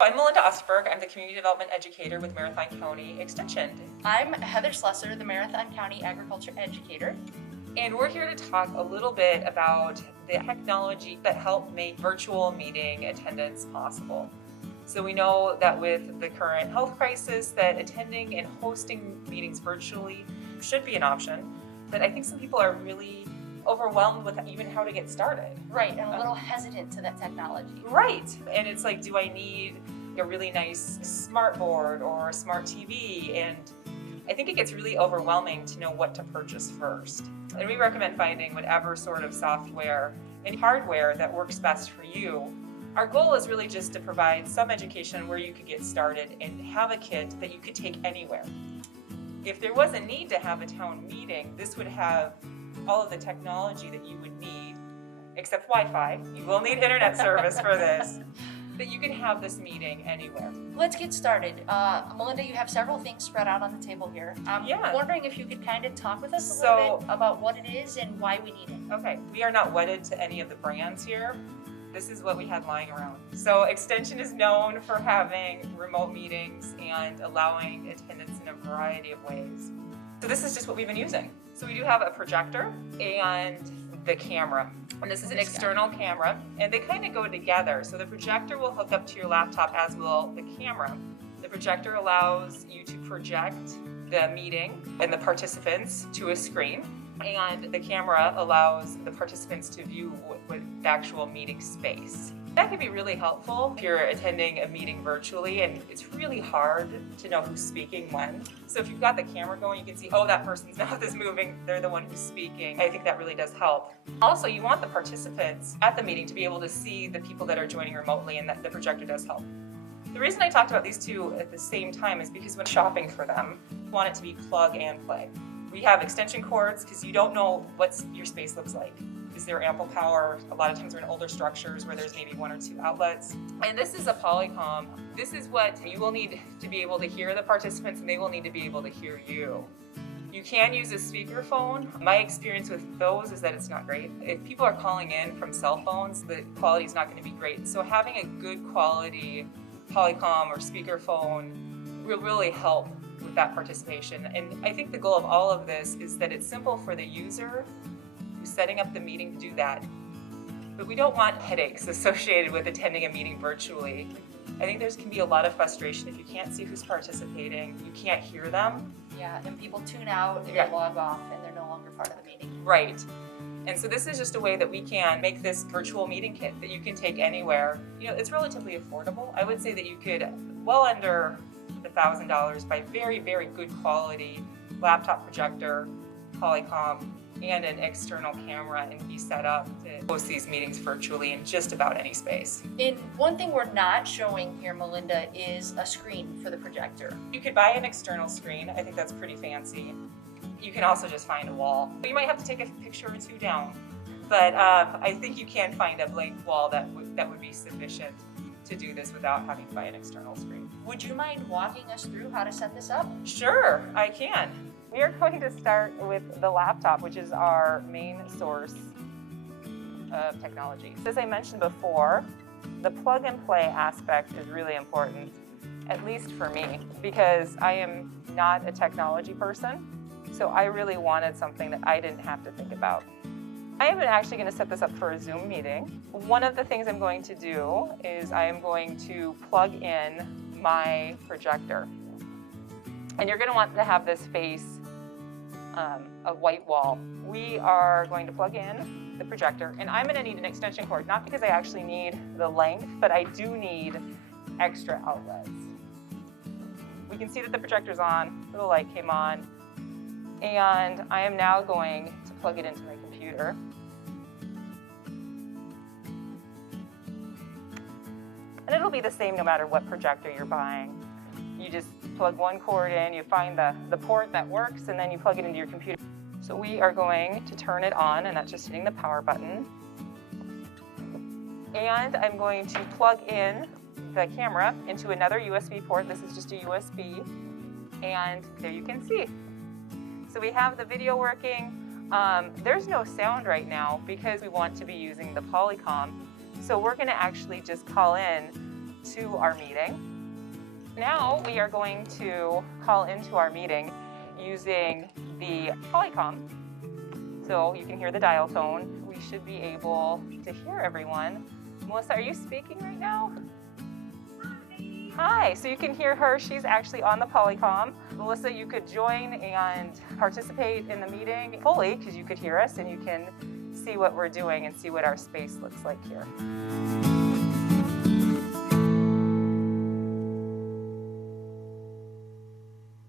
I'm Melinda Osterberg. I'm the Community Development Educator with Marathon County Extension. I'm Heather Slesser, the Marathon County Agriculture Educator. And we're here to talk a little bit about the technology that help make virtual meeting attendance possible. So we know that with the current health crisis that attending and hosting meetings virtually should be an option, but I think some people are really overwhelmed with even how to get started. Right, and a little hesitant to that technology. Right, and it's like, do I need a really nice smart board or a smart TV? And I think it gets really overwhelming to know what to purchase first. And we recommend finding whatever sort of software and hardware that works best for you. Our goal is really just to provide some education where you could get started and have a kit that you could take anywhere. If there was a need to have a town meeting, this would have all of the technology that you would need, except Wi-Fi. You will need internet service for this, but you can have this meeting anywhere. Let's get started. Melinda, you have several things spread out on the table here. I'm wondering if you could kind of talk with us a little bit about what it is and why we need it. Okay, we are not wedded to any of the brands here. This is what we had lying around. So Extension is known for having remote meetings and allowing attendance in a variety of ways. So this is just what we've been using. So we do have a projector and the camera. And this is an external camera, and they kind of go together. So the projector will hook up to your laptop, as will the camera. The projector allows you to project the meeting and the participants to a screen, and the camera allows the participants to view with the actual meeting space. That can be really helpful if you're attending a meeting virtually and it's really hard to know who's speaking when. So if you've got the camera going, you can see, oh, that person's mouth is moving, they're the one who's speaking. I think that really does help. Also, you want the participants at the meeting to be able to see the people that are joining remotely, and that the projector does help. The reason I talked about these two at the same time is because when shopping for them, you want it to be plug and play. We have extension cords because you don't know what your space looks like. Is there ample power? A lot of times we're in older structures where there's maybe one or two outlets. And this is a Polycom. This is what you will need to be able to hear the participants, and they will need to be able to hear you. You can use a speakerphone. My experience with those is that it's not great. If people are calling in from cell phones, the quality is not going to be great. So having a good quality Polycom or speakerphone will really help with that participation. And I think the goal of all of this is that it's simple for the user who's setting up the meeting to do that. But we don't want headaches associated with attending a meeting virtually. I think there can be a lot of frustration if you can't see who's participating, you can't hear them. Yeah, and people tune out, they log off, and they're no longer part of the meeting. Right. And so this is just a way that we can make this virtual meeting kit that you can take anywhere. You know, it's relatively affordable. I would say that you could, well under $1,000, buy very, very good quality laptop projector, Polycom, and an external camera, and be set up to host these meetings virtually in just about any space. And one thing we're not showing here, Melinda, is a screen for the projector. You could buy an external screen. I think that's pretty fancy. You can also just find a wall. You might have to take a picture or two down, but I think you can find a blank wall that would be sufficient to do this without having to buy an external screen. Would you mind walking us through how to set this up? Sure, I can. We are going to start with the laptop, which is our main source of technology. As I mentioned before, the plug and play aspect is really important, at least for me, because I am not a technology person, so I really wanted something that I didn't have to think about. I am actually going to set this up for a Zoom meeting. One of the things I'm going to do is I am going to plug in my projector. And you're going to want to have this face a white wall. We are going to plug in the projector, and I'm going to need an extension cord, not because I actually need the length, but I do need extra outlets. We can see that the projector's on, the little light came on, and I am now going to plug it into my computer. And it'll be the same no matter what projector you're buying. You just plug one cord in, you find the port that works, and then you plug it into your computer. So we are going to turn it on, and that's just hitting the power button. And I'm going to plug in the camera into another USB port. This is just a USB, and there you can see. So we have the video working. There's no sound right now because we want to be using the Polycom. So we're going to actually just call in to our meeting. Now we are going to call into our meeting using the Polycom. So you can hear the dial tone. We should be able to hear everyone. Melissa, are you speaking right now? Hi, so you can hear her. She's actually on the Polycom. Melissa, you could join and participate in the meeting fully because you could hear us and you can see what we're doing and see what our space looks like here.